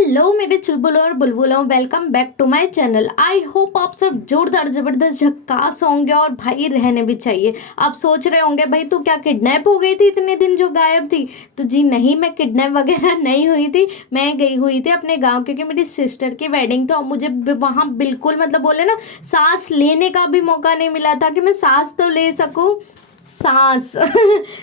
Hello मेरे चुलबुलों और बुलबुलों, welcome back to my channel. I hope आप सब जोरदार जबरदस्त झक्कास होंगे और भाई रहने भी चाहिए। आप सोच रहे होंगे भाई तू क्या किडनैप हो गई थी इतने दिन जो गायब थी? तो जी नहीं, मैं किडनैप वगैरह नहीं हुई थी। मैं गई हुई थी अपने गांव, क्योंकि मेरी सिस्टर की वेडिंग तो मुझे वहाँ बिल्कुल मतलब बोले ना, सांस लेने का भी मौका नहीं मिला था कि मैं सांस तो ले सकूँ, सांस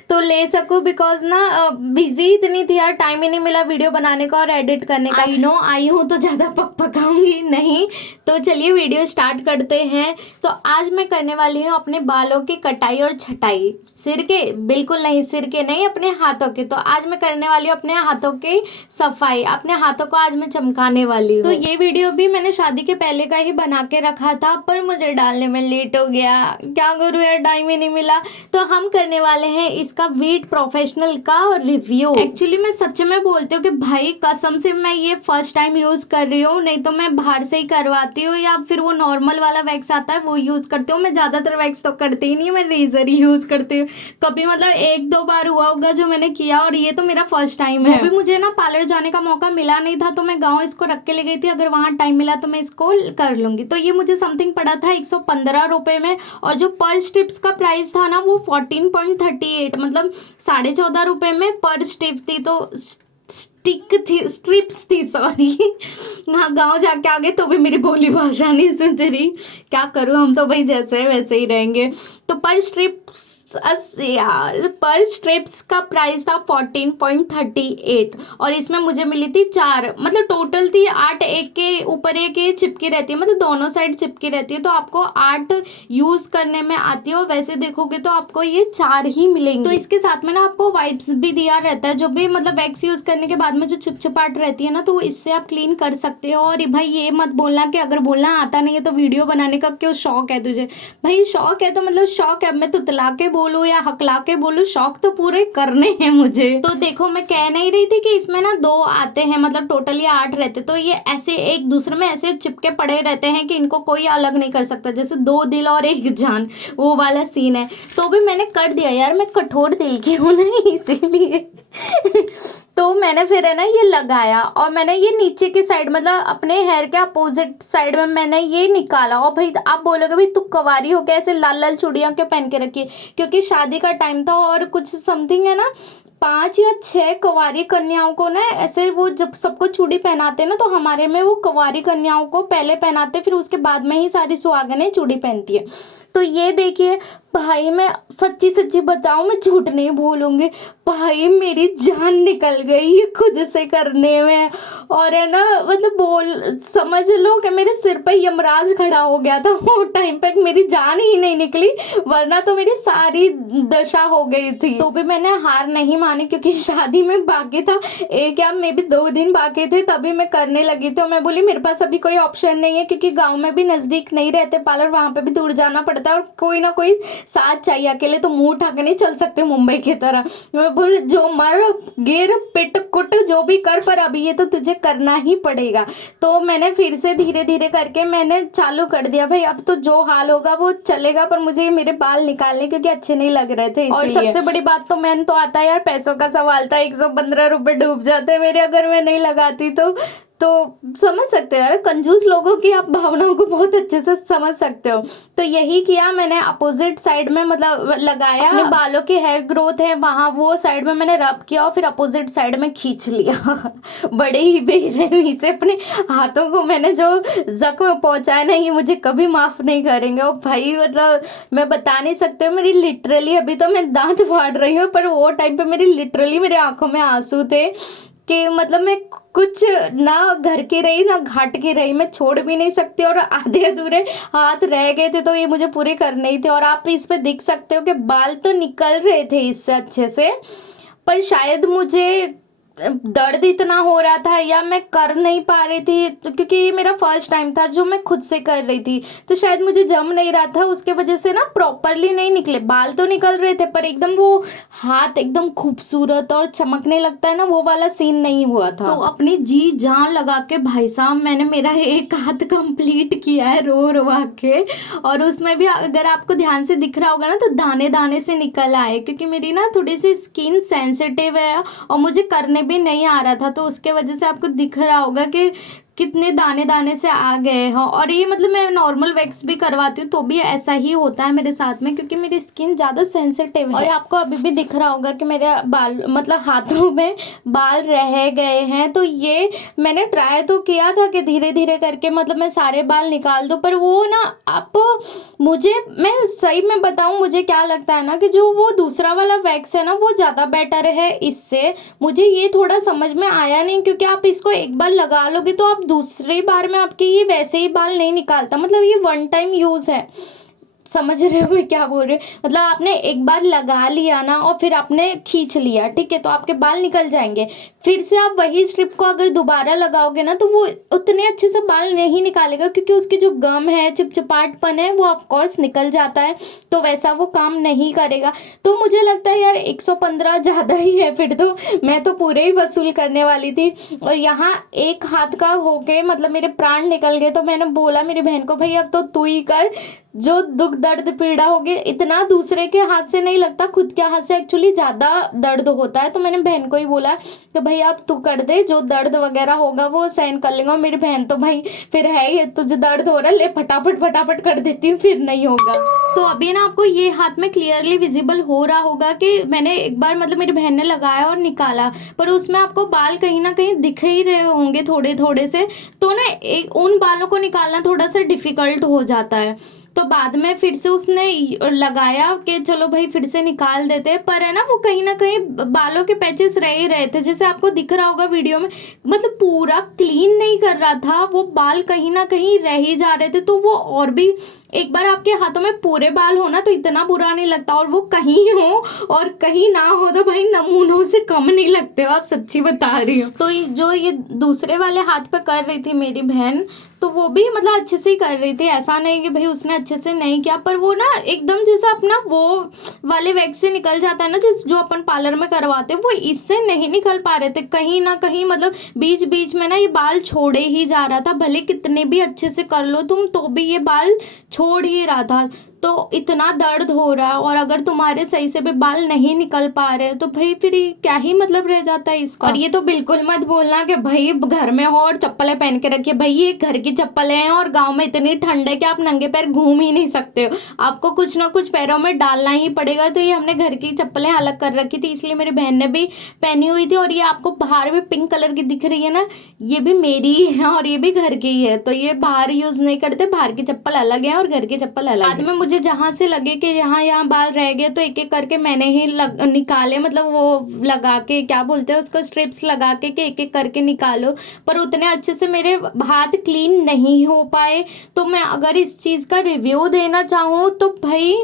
तो ले सकूँ, बिकॉज ना बिजी इतनी थी यार, टाइम ही नहीं मिला वीडियो बनाने का और एडिट करने का। आई नो आई हूँ तो ज़्यादा पकाऊंगी नहीं। तो चलिए वीडियो स्टार्ट करते हैं। तो आज मैं करने वाली हूँ अपने बालों की कटाई और छटाई। सिर के बिल्कुल नहीं, सिर के नहीं, अपने हाथों के। तो आज मैं करने वाली हूँ अपने हाथों की सफाई, अपने हाथों को आज मैं चमकाने वाली हूँ। तो ये वीडियो भी मैंने शादी के पहले का ही बना के रखा था, पर मुझे डालने में लेट हो गया। क्या करूँ यार, टाइम ही नहीं मिला। तो हम करने वाले हैं इसका वीट प्रोफेशनल का रिव्यू। एक्चुअली मैं सच में बोलती हूँ कि भाई कसम से मैं ये फर्स्ट टाइम यूज कर रही हूँ, नहीं तो मैं बाहर से ही करवाती हूँ या फिर वो नॉर्मल वाला वैक्स आता है वो यूज करती हूँ। मैं ज्यादातर वैक्स तो करती ही नहीं, मैं रेजर ही यूज करती हूँ। कभी मतलब एक दो बार हुआ होगा जो मैंने किया, और ये तो मेरा फर्स्ट टाइम है। अभी मुझे ना पार्लर जाने का मौका मिला नहीं था, तो मैं गाँव इसको रख के ले गई थी। अगर वहाँ टाइम मिला तो मैं इसको कर लूंगी। तो ये मुझे समथिंग पड़ा था 115 रुपए में, और जो पर स्ट्रिप्स का प्राइस था ना वो 14.38, मतलब 14.5 रुपए में पर स्ट्रिप थी। तो स्ट्रिप्स थी, सॉरी। हाँ, गांव जाके आ गए तो भी मेरी बोली भाषा नहीं सुधरी। क्या करूँ, हम तो भाई जैसे है वैसे ही रहेंगे। तो पर स्ट्रिप्स का प्राइस था 14.38, और इसमें मुझे मिली थी 4, मतलब टोटल थी 8। एक के ऊपर एक ये चिपकी रहती है, मतलब दोनों साइड चिपकी रहती है, तो आपको 8 यूज करने में आती है। और वैसे देखोगे तो आपको ये 4 ही मिलेंगे। तो इसके साथ में ना आपको वाइप्स भी दिया रहता है, जो भी मतलब वैक्स यूज करने के बाद में जो चिपचिपाहट रहती है ना, तो इससे आप क्लीन कर सकते हो। और भाई ये मत बोलना कि अगर बोलना आता नहीं है तो वीडियो बनाने का क्यों शौक है तुझे। भाई शौक है तो मतलब शौक है, मैं तुतला के बोलूँ या हकला के बोलूँ, शौक तो पूरे करने हैं मुझे। तो देखो मैं कह नहीं रही थी कि इसमें ना 2 आते हैं, मतलब टोटली 8 रहते। तो ये ऐसे एक दूसरे में ऐसे चिपके पड़े रहते हैं कि इनको कोई अलग नहीं कर सकता, जैसे 2 दिल और 1 जान, वो वाला सीन है। तो भी मैंने कर दिया यार, मैं कठोर दिल की हूँ ना, इसीलिए तो मैंने फिर है ना ये लगाया, और मैंने ये नीचे की साइड मतलब अपने हेयर के अपोजिट साइड में मैंने ये निकाला। और भाई आप बोलोगे भाई तू कवारी हो, कैसे लाल लाल चूड़ियाँ क्यों पहन के रखी है? क्योंकि शादी का टाइम था, और कुछ समथिंग है ना 5 या 6 कुंवारी कन्याओं को ना ऐसे, वो जब सबको चूड़ी पहनाते हैं ना, तो हमारे में वो कुंवारी कन्याओं को पहले पहनाते, फिर उसके बाद में ही सारी सुहागनें चूड़ी पहनती है। तो ये देखिए भाई, मैं सच्ची सच्ची बताऊं, मैं झूठ नहीं बोलूंगी, भाई मेरी जान निकल गई ये खुद से करने में। और है ना मतलब समझ लो कि मेरे सिर पे यमराज खड़ा हो गया था वो टाइम पे, मेरी जान ही नहीं निकली, वरना तो मेरी सारी दशा हो गई थी। तो भी मैंने हार नहीं मानी, क्योंकि शादी में बाकी था, एक या मे भी 2 दिन बाकी थे, तभी मैं करने लगी। तो मैं बोली मेरे पास अभी कोई ऑप्शन नहीं है, क्योंकि गाँव में भी नजदीक नहीं रहते पार्लर, वहां पे भी दूर जाना पड़ता है, और कोई ना कोई साथ चाहिए, अकेले तो मुंह उठा के नहीं चल सकते मुंबई की तरह। मैं बोल जो मर गिर पिट कुट जो भी कर, पर अभी ये तो तुझे करना ही पड़ेगा। तो मैंने फिर से धीरे धीरे करके मैंने चालू कर दिया। भाई अब तो जो हाल होगा वो चलेगा, पर मुझे मेरे बाल निकालने क्योंकि अच्छे नहीं लग रहे थे। और सबसे बड़ी बात तो मैंने तो आता है यार, पैसों का सवाल था। 115 रुपए डूब जाते मेरे अगर मैं नहीं लगाती तो समझ सकते हो यार, कंजूस लोगों की आप भावनाओं को बहुत अच्छे से समझ सकते हो। तो यही किया मैंने, अपोजिट साइड में मतलब लगाया, अपने बालों की हेयर ग्रोथ है वहाँ वो साइड में मैंने रब किया, और फिर अपोजिट साइड में खींच लिया बड़े ही बेरहमी से अपने हाथों को मैंने जो जख्म पहुंचाया ना, ये मुझे कभी माफ नहीं करेंगे। और भाई मतलब मैं बता नहीं सकते, मेरी लिटरली अभी तो मैं दांत फाड़ रही हूँ, पर वो टाइम पे मेरी लिटरली मेरे आंखों में आंसू थे कि मतलब मैं कुछ ना घर की रही ना घाट की रही, मैं छोड़ भी नहीं सकती, और आधे अधूरे हाथ रह गए थे तो ये मुझे पूरे करने ही थे। और आप इस पे देख सकते हो कि बाल तो निकल रहे थे इससे अच्छे से, पर शायद मुझे दर्द इतना हो रहा था या मैं कर नहीं पा रही थी, तो क्योंकि ये मेरा फर्स्ट टाइम था जो मैं खुद से कर रही थी, तो शायद मुझे जम नहीं रहा था, उसके वजह से ना प्रॉपरली नहीं निकले बाल। तो निकल रहे थे पर एकदम वो हाथ एकदम खूबसूरत और चमकने लगता है ना, वो वाला सीन नहीं हुआ था। तो अपनी जी जान लगा के भाई साहब मैंने मेरा एक हाथ कंप्लीट किया है रो रवा के, और उसमें भी अगर आपको ध्यान से दिख रहा होगा ना तो दाने दाने से निकल आए, क्योंकि मेरी ना थोड़ी सी स्किन सेंसिटिव है और मुझे करने भी नहीं आ रहा था, तो उसके वजह से आपको दिख रहा होगा कि कितने दाने दाने से आ गए हो। और ये मतलब मैं नॉर्मल वैक्स भी करवाती हूँ तो भी ऐसा ही होता है मेरे साथ में, क्योंकि मेरी स्किन ज़्यादा सेंसिटिव है। और आपको अभी भी दिख रहा होगा कि मेरे बाल मतलब हाथों में बाल रह गए हैं। तो ये मैंने ट्राई तो किया था कि धीरे धीरे करके मतलब मैं सारे बाल निकाल दूँ, पर वो ना आप मुझे, मैं सही में बताऊँ, मुझे क्या लगता है ना कि जो वो दूसरा वाला वैक्स है ना वो ज़्यादा बेटर है इससे। मुझे ये थोड़ा समझ में आया नहीं, क्योंकि आप इसको एक बार लगा लोगे तो आप दूसरी बार में आपके ये वैसे ही बाल नहीं निकालता, मतलब ये वन टाइम यूज़ है। समझ रहे हो मैं क्या बोल रही हूँ? मतलब आपने एक बार लगा लिया ना और फिर आपने खींच लिया, ठीक है, तो आपके बाल निकल जाएंगे। फिर से आप वही स्ट्रिप को अगर दोबारा लगाओगे ना तो वो उतने अच्छे से बाल नहीं निकालेगा, क्योंकि उसकी जो गम है, चिपचिपाहटपन है, वो ऑफ कोर्स निकल जाता है, तो वैसा वो काम नहीं करेगा। तो मुझे लगता है यार 115 ज़्यादा ही है, फिर तो मैं तो पूरे ही वसूल करने वाली थी। और यहाँ एक हाथ का होके मतलब मेरे प्राण निकल गए, तो मैंने बोला मेरी बहन को, भाई अब तो तू ही कर, जो दुख दर्द पीड़ा होगी इतना दूसरे के हाथ से नहीं लगता, खुद के हाथ से एक्चुअली ज़्यादा दर्द होता है। तो मैंने बहन को ही बोला कि भाई अब तू कर दे, जो दर्द वगैरह होगा वो सहन कर लेंगे। मेरी बहन तो भाई फिर है ही, तुझे दर्द हो रहा है, ले फटाफट फटाफट कर देती हूँ, फिर नहीं होगा। तो अभी ना आपको ये हाथ में क्लियरली विजिबल हो रहा होगा कि मैंने एक बार मतलब मेरी बहन ने लगाया और निकाला, पर उसमें आपको बाल कहीं ना कहीं दिख ही रहे होंगे थोड़े थोड़े से। तो ना उन बालों को निकालना थोड़ा सा डिफिकल्ट हो जाता है। तो बाद में फिर से उसने लगाया कि चलो भाई फिर से निकाल देते हैं, पर है ना वो कहीं ना कहीं बालों के पैचेस रह ही रहे थे, जैसे आपको दिख रहा होगा वीडियो में, मतलब पूरा क्लीन नहीं कर रहा था, वो बाल कहीं ना कहीं रह ही जा रहे थे। तो वो और भी, एक बार आपके हाथों में पूरे बाल हो ना तो इतना बुरा नहीं लगता, और वो कहीं हो और कहीं ना हो तो भाई नमूनों से कम नहीं लगते हो, आप सच्ची बता रही हो। तो जो ये दूसरे वाले हाथ पे कर रही थी मेरी बहन, तो वो भी मतलब अच्छे से ही कर रही थी, ऐसा नहीं कि भाई उसने अच्छे से नहीं किया, पर वो ना एकदम जैसा अपना वो वाले वैक्स से निकल जाता है ना, जो अपन पार्लर में करवाते हैं, वो इससे नहीं निकल पा रहे थे कहीं ना कहीं, मतलब बीच बीच में ना ये बाल छोड़े ही जा रहा था, भले कितने भी अच्छे से कर लो तुम तो भी ये बाल छोड़ ही रहा था। तो इतना दर्द हो रहा है, और अगर तुम्हारे सही से भी बाल नहीं निकल पा रहे तो भाई फिर क्या ही मतलब रह जाता है इसका। और ये तो बिल्कुल मत बोलना कि भाई घर में हो और चप्पलें पहन के रखिए, भाई ये घर की चप्पलें हैं और गांव में इतनी ठंड है कि आप नंगे पैर घूम ही नहीं सकते हो, आपको कुछ ना कुछ पैरों में डालना ही पड़ेगा। तो ये हमने घर की चप्पलें अलग कर रखी थी, इसलिए मेरी बहन ने भी पहनी हुई थी। और ये आपको बाहर में पिंक कलर की दिख रही है ना, ये भी मेरी है और ये भी घर की ही है, तो ये बाहर यूज नहीं करते, बाहर की चप्पल अलग है और घर की चप्पल अलग है। बाद में मुझे जहाँ से लगे कि यहाँ बाल रह गए तो एक एक करके मैंने ही निकाले, मतलब वो लगा के, क्या बोलते हैं उसको, स्ट्रिप्स लगा के एक एक करके निकालो, पर उतने अच्छे से मेरे हाथ क्लीन नहीं हो पाए। तो मैं अगर इस चीज़ का रिव्यू देना चाहूँ तो भाई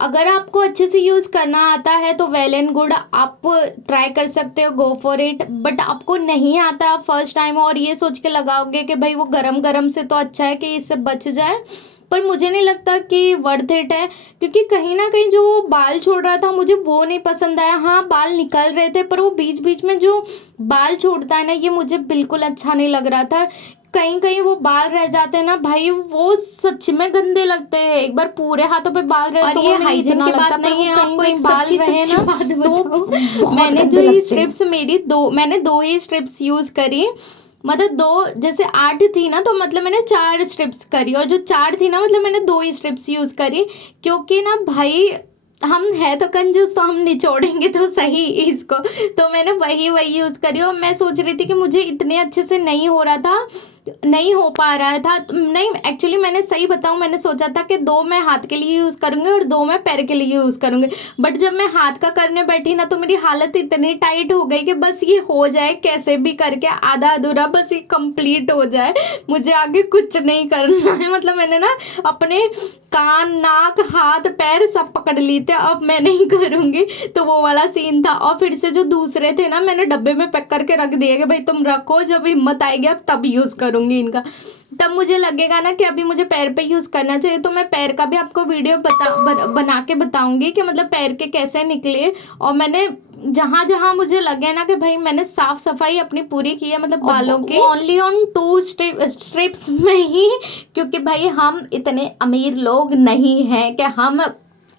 अगर आपको अच्छे से यूज़ करना आता है तो वेल एंड गुड, आप ट्राई कर सकते हो, गो फॉर इट। बट आपको नहीं आता फर्स्ट टाइम और ये सोच के लगाओगे कि भाई वो गरम गरम से तो अच्छा है कि इससे बच जाए, पर मुझे नहीं लगता कि वर्थ इट है, क्योंकि कहीं ना कहीं जो वो बाल छोड़ रहा था मुझे वो नहीं पसंद आया। हाँ बाल निकल रहे थे, पर वो बीच बीच में जो बाल छोड़ता है ना, ये मुझे बिल्कुल अच्छा नहीं लग रहा था। कहीं कहीं वो बाल रह जाते हैं ना भाई, वो सच में गंदे लगते हैं। एक बार पूरे हाथों पे बाल रहे तो ये हाइजीन की बात नहीं है, आपको एक बाल रहे ना तो मैंने जो ये स्ट्रिप्स मैंने दो ही स्ट्रिप्स यूज करी, मतलब दो, जैसे 8 थी ना तो मतलब मैंने 4 स्ट्रिप्स करी, और जो 4 थी ना मतलब मैंने 2 ही स्ट्रिप्स यूज़ करी, क्योंकि ना भाई हम है तो कंजूस, तो हम निचोड़ेंगे तो सही इसको, तो मैंने वही यूज़ करी। और मैं सोच रही थी कि मुझे इतने अच्छे से नहीं हो रहा था, नहीं हो पा रहा था, नहीं एक्चुअली मैंने सही बताऊं, मैंने सोचा था कि 2 मैं हाथ के लिए यूज़ करूँगी और 2 मैं पैर के लिए यूज़ करूँगी, बट जब मैं हाथ का करने बैठी ना तो मेरी हालत इतनी टाइट हो गई कि बस ये हो जाए कैसे भी करके, आधा अधूरा बस ये कंप्लीट हो जाए, मुझे आगे कुछ नहीं करना है। मतलब मैंने ना अपने कान, नाक, हाथ, पैर सब पकड़ लिए थे, अब मैं नहीं करूँगी, तो वो वाला सीन था। और फिर से जो दूसरे थे ना मैंने डब्बे में पैक करके रख दिए कि भाई तुम रखो, जब हिम्मत आएगी अब तब यूज़ करूँगी इनका, तब मुझे लगेगा ना कि अभी मुझे पैर पे यूज़ करना चाहिए। तो मैं पैर का भी आपको वीडियो बना के बताऊंगी कि मतलब पैर के कैसे निकले, और मैंने जहाँ जहाँ मुझे लगे ना कि भाई मैंने साफ सफाई अपनी पूरी की है, मतलब बालों की, ओनली ऑन 2 स्ट्रिप्स में ही, क्योंकि भाई हम इतने अमीर लोग नहीं हैं कि हम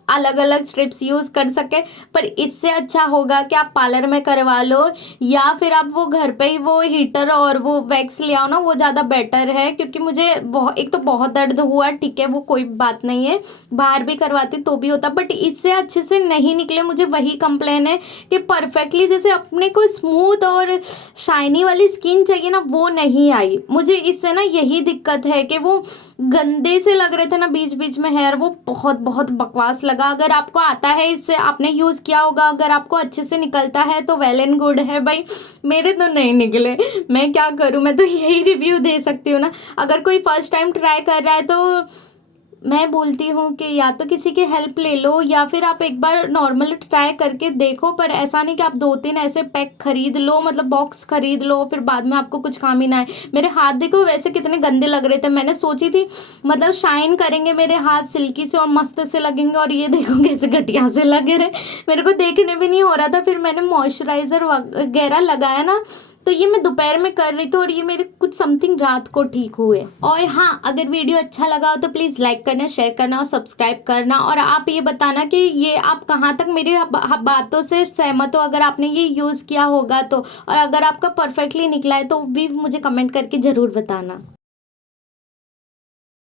अलग अलग स्ट्रिप्स यूज़ कर सके। पर इससे अच्छा होगा कि आप पार्लर में करवा लो, या फिर आप वो घर पे ही वो हीटर और वो वैक्स ले आओ ना, वो ज़्यादा बेटर है। क्योंकि मुझे बहुत, एक तो बहुत दर्द हुआ, ठीक है वो कोई बात नहीं है, बाहर भी करवाती तो भी होता, बट इससे अच्छे से नहीं निकले। मुझे वही कंप्लेन है कि परफेक्टली जैसे अपने को स्मूथ और शाइनी वाली स्किन चाहिए ना, वो नहीं आई मुझे। इससे ना यही दिक्कत है कि वो गंदे से लग रहे थे ना बीच बीच में हेयर, वो बहुत बहुत बकवास लगा। अगर आपको आता है, इससे आपने यूज़ किया होगा, अगर आपको अच्छे से निकलता है तो वेल एंड गुड है भाई। मेरे तो नहीं निकले, मैं क्या करूँ, मैं तो यही रिव्यू दे सकती हूँ ना। अगर कोई फर्स्ट टाइम ट्राई कर रहा है तो मैं बोलती हूँ कि या तो किसी की हेल्प ले लो, या फिर आप एक बार नॉर्मल ट्राई करके देखो। पर ऐसा नहीं कि आप 2-3 ऐसे पैक खरीद लो, मतलब बॉक्स खरीद लो, फिर बाद में आपको कुछ काम ही ना आए। मेरे हाथ देखो वैसे कितने गंदे लग रहे थे, मैंने सोची थी मतलब शाइन करेंगे मेरे हाथ सिल्की से और मस्त से लगेंगे, और ये देखो कैसे घटिया से लगे रहे, मेरे को देखने भी नहीं हो रहा था। फिर मैंने मॉइस्चराइज़र वगैरह लगाया ना, तो ये मैं दोपहर में कर रही थी और ये मेरे कुछ समथिंग रात को ठीक हुए। और हाँ, अगर वीडियो अच्छा लगा हो तो प्लीज़ लाइक करना, शेयर करना और सब्सक्राइब करना। और आप ये बताना कि ये आप कहाँ तक मेरी बातों से सहमत हो, अगर आपने ये यूज़ किया होगा तो। और अगर आपका परफेक्टली निकला है तो भी मुझे कमेंट करके ज़रूर बताना।